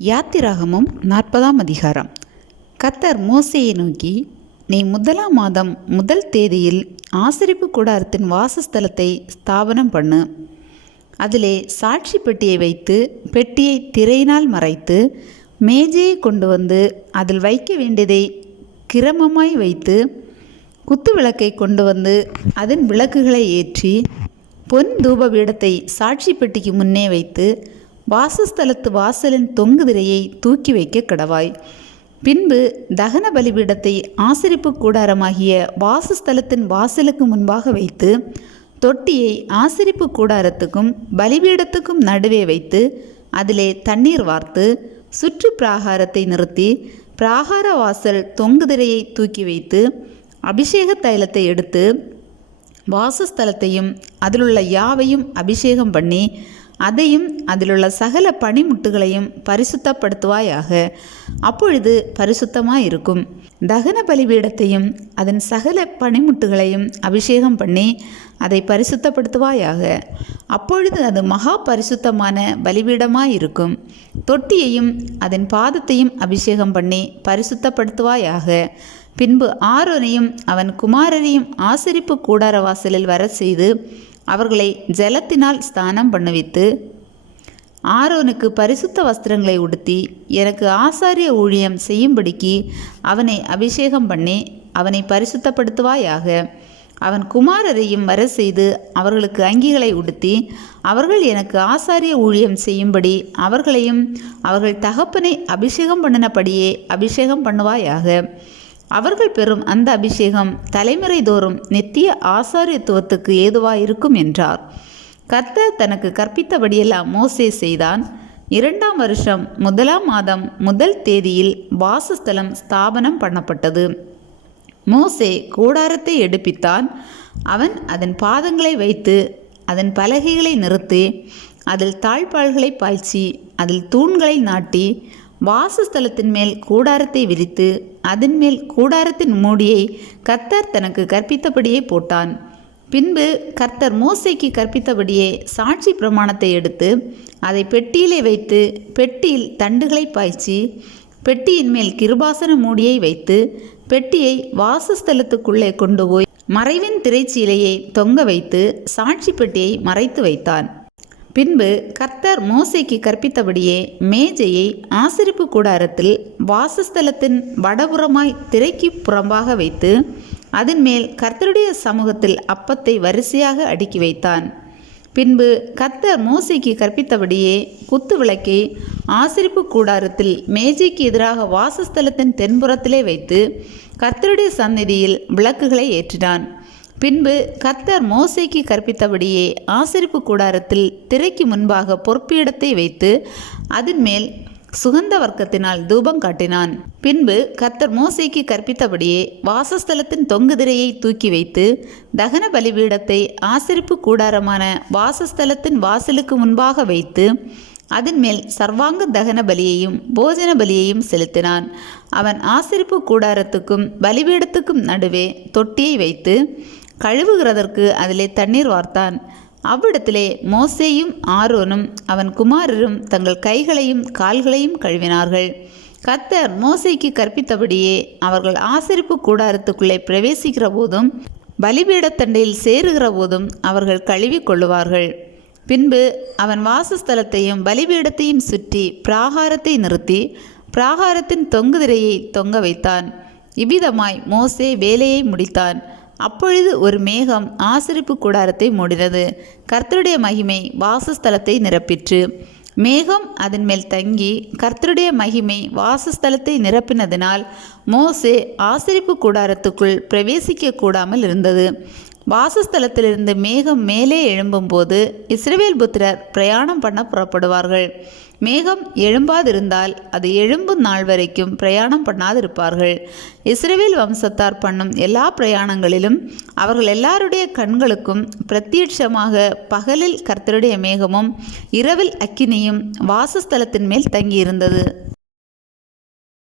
யாத்திராகமும் நாற்பதாம் அதிகாரம். கத்தர் மோசையை நோக்கி நீ முதலாம் மாதம் முதல் தேதியில் ஆசரிப்பு கூடாரத்தின் வாசஸ்தலத்தை ஸ்தாபனம் பண்ணு. அதிலே சாட்சி பெட்டியை வைத்து பெட்டியை திரையினால் மறைத்து மேஜையை கொண்டு வந்து அதில் வைக்க வேண்டியதை கிரமமாய் வைத்து குத்து விளக்கை கொண்டு வந்து அதன் விளக்குகளை ஏற்றி பொன் தூப பீடத்தை சாட்சி பெட்டிக்கு முன்னே வைத்து வாசஸ்தலத்து வாசலின் தொங்கு திரையை தூக்கி வைக்க கடவாய். பின்பு தகன பலிபீடத்தை ஆசிரிப்பு கூடாரமாகிய வாசஸ்தலத்தின் வாசலுக்கு முன்பாக வைத்து தொட்டியை ஆசிரிப்பு கூடாரத்துக்கும் பலிபீடத்துக்கும் நடுவே வைத்து அதிலே தண்ணீர் வார்த்து சுற்று பிராகாரத்தை நிறுத்தி பிராகார வாசல் தொங்கு திரையை தூக்கி வைத்து அபிஷேக தைலத்தை எடுத்து வாசஸ்தலத்தையும் அதிலுள்ள யாவையும் அபிஷேகம் பண்ணி அதையும் அதிலுள்ள சகல பனிமுட்டுகளையும் பரிசுத்தப்படுத்துவாயாக. அப்பொழுது பரிசுத்தமாயிருக்கும். தகன பலிபீடத்தையும் அதன் சகல பனிமுட்டுகளையும் அபிஷேகம் பண்ணி அதை பரிசுத்தப்படுத்துவாயாக. அப்பொழுது அது மகா பரிசுத்தமான பலிபீடமாயிருக்கும். தொட்டியையும் அதன் பாதத்தையும் அபிஷேகம் பண்ணி பரிசுத்தப்படுத்துவாயாக. பின்பு ஆரோனையும் அவன் குமாரரையும் ஆசரிப்பு கூடார வாசலில் வர செய்து அவர்களை ஜலத்தினால் ஸ்தானம் பண்ணுவித்து ஆரோனுக்கு பரிசுத்த வஸ்திரங்களை உடுத்தி எனக்கு ஆசாரிய ஊழியம் செய்யும்படிக்கு அவனை அபிஷேகம் பண்ணி அவனை பரிசுத்தப்படுத்துவாயாக. அவன் குமாரரையும் வர செய்து அவர்களுக்கு அங்கிகளை உடுத்தி அவர்கள் எனக்கு ஆசாரிய ஊழியம் செய்யும்படி அவர்களையும் அவர்கள் தகப்பனை அபிஷேகம் பண்ணினபடியே அபிஷேகம் பண்ணுவாயாக. அவர்கள் பெறும் அந்த அபிஷேகம் தலைமுறை தோறும் நித்திய ஆசாரியத்துவத்துக்கு ஏதுவாயிருக்கும் என்றார். கர்த்தர் தனக்கு கற்பித்தபடியெல்லாம் மோசே செய்தான். இரண்டாம் வருஷம் முதலாம் மாதம் முதல் தேதியில் வாசஸ்தலம் ஸ்தாபனம் பண்ணப்பட்டது. மோசே கூடாரத்தை எடுப்பித்தான். அவன் அதன் பாதங்களை வைத்து அதன் பலகைகளை நிறுத்தி அதில் தாழ்பால்களை பாய்ச்சி அதில் தூண்களை நாட்டி வாசஸ்தலத்தின் மேல் கூடாரத்தை விரித்து அதன் மேல் கூடாரத்தின் மூடியை கர்த்தர் தனக்கு கற்பித்தபடியே போட்டான். பின்பு கர்த்தர் மோசைக்கு கற்பித்தபடியே சாட்சி பிரமாணத்தை எடுத்து அதை பெட்டியிலே வைத்து பெட்டியில் தண்டுகளை பாய்ச்சி பெட்டியின் மேல் கிருபாசன மூடியை வைத்து பெட்டியை வாசஸ்தலத்துக்குள்ளே கொண்டு போய் மறைவின் திரைச்சீலையை தொங்க வைத்து சாட்சி பெட்டியை மறைத்து வைத்தான். பின்பு கர்த்தர் மோசைக்கு கற்பித்தபடியே மேஜையை ஆசிரிப்பு கூடாரத்தில் வாசஸ்தலத்தின் வடபுறமாய் திரைக்கு புறம்பாக வைத்து அதன் மேல் கர்த்தருடைய சமூகத்தில் அப்பத்தை வரிசையாக அடுக்கி வைத்தான். பின்பு கர்த்தர் மோசைக்கு கற்பித்தபடியே குத்து விளக்கை ஆசிரிப்பு கூடாரத்தில் மேஜைக்கு எதிராக வாசஸ்தலத்தின் தென்புறத்திலே வைத்து கர்த்தருடைய சந்நிதியில் விளக்குகளை ஏற்றினான். பின்பு கர்த்தர் மோசைக்கு கற்பித்தபடியே ஆசிரிப்பு கூடாரத்தில் திரைக்கு முன்பாக பொறுப்பிடத்தை வைத்து அதன் மேல் சுகந்த வர்க்கத்தினால் தூபம் காட்டினான். பின்பு கர்த்தர் மோசைக்கு கற்பித்தபடியே வாசஸ்தலத்தின் தொங்கு திரையை தூக்கி வைத்து தகன பலிபீடத்தை ஆசிரிப்பு கூடாரமான வாசஸ்தலத்தின் வாசலுக்கு முன்பாக வைத்து அதன் மேல் சர்வாங்க தகன பலியையும் போஜன பலியையும் செலுத்தினான். அவன் ஆசிரிப்பு கூடாரத்துக்கும் பலிபீடத்துக்கும் நடுவே தொட்டியை வைத்து கழுவுகிறதற்கு அதிலே தண்ணீர் வார்த்தான். அவ்விடத்திலே மோசேயும் ஆரோனும் அவன் குமாரரும் தங்கள் கைகளையும் கால்களையும் கழுவினார்கள். கத்தர் மோசைக்கு கற்பித்தபடியே அவர்கள் ஆசிரிப்பு கூடாரத்துக்குள்ளே பிரவேசிக்கிற போதும் பலிபீடத்தண்டையில் சேருகிற போதும் அவர்கள் கழுவி கொள்ளுவார்கள். பின்பு அவன் வாசஸ்தலத்தையும் பலிபீடத்தையும் சுற்றி பிராகாரத்தை நிறுத்தி பிராகாரத்தின் தொங்கு திரையை தொங்க வைத்தான். இவ்விதமாய் மோசே வேலையை முடித்தான். அப்பொழுது ஒரு மேகம் ஆசிரிப்பு கூடாரத்தை மூடினது. கர்த்தருடைய மகிமை வாசஸ்தலத்தை நிரப்பிற்று. மேகம் அதன் மேல் தங்கி கர்த்தருடைய மகிமை வாசஸ்தலத்தை நிரப்பினதினால் மோசே ஆசிரிப்பு கூடாரத்துக்குள் பிரவேசிக்க கூடாமல் இருந்தது. வாசஸ்தலத்திலிருந்து மேகம் மேலே எழும்பும்போது இஸ்ரவேல் புத்திரர் பிரயாணம் பண்ண புறப்படுவார்கள். மேகம் எழும்பாதிருந்தால் அது எழும்பும் நாள் வரைக்கும் பிரயாணம் பண்ணாதிருப்பார்கள். இஸ்ரவேல் வம்சத்தார் பண்ணும் எல்லா பிரயாணங்களிலும் அவர்கள் எல்லாருடைய கண்களுக்கும் பிரத்யட்சமாக பகலில் கர்த்தருடைய மேகமும் இரவில் அக்கினியும் வாசஸ்தலத்தின் மேல் தங்கியிருந்தது.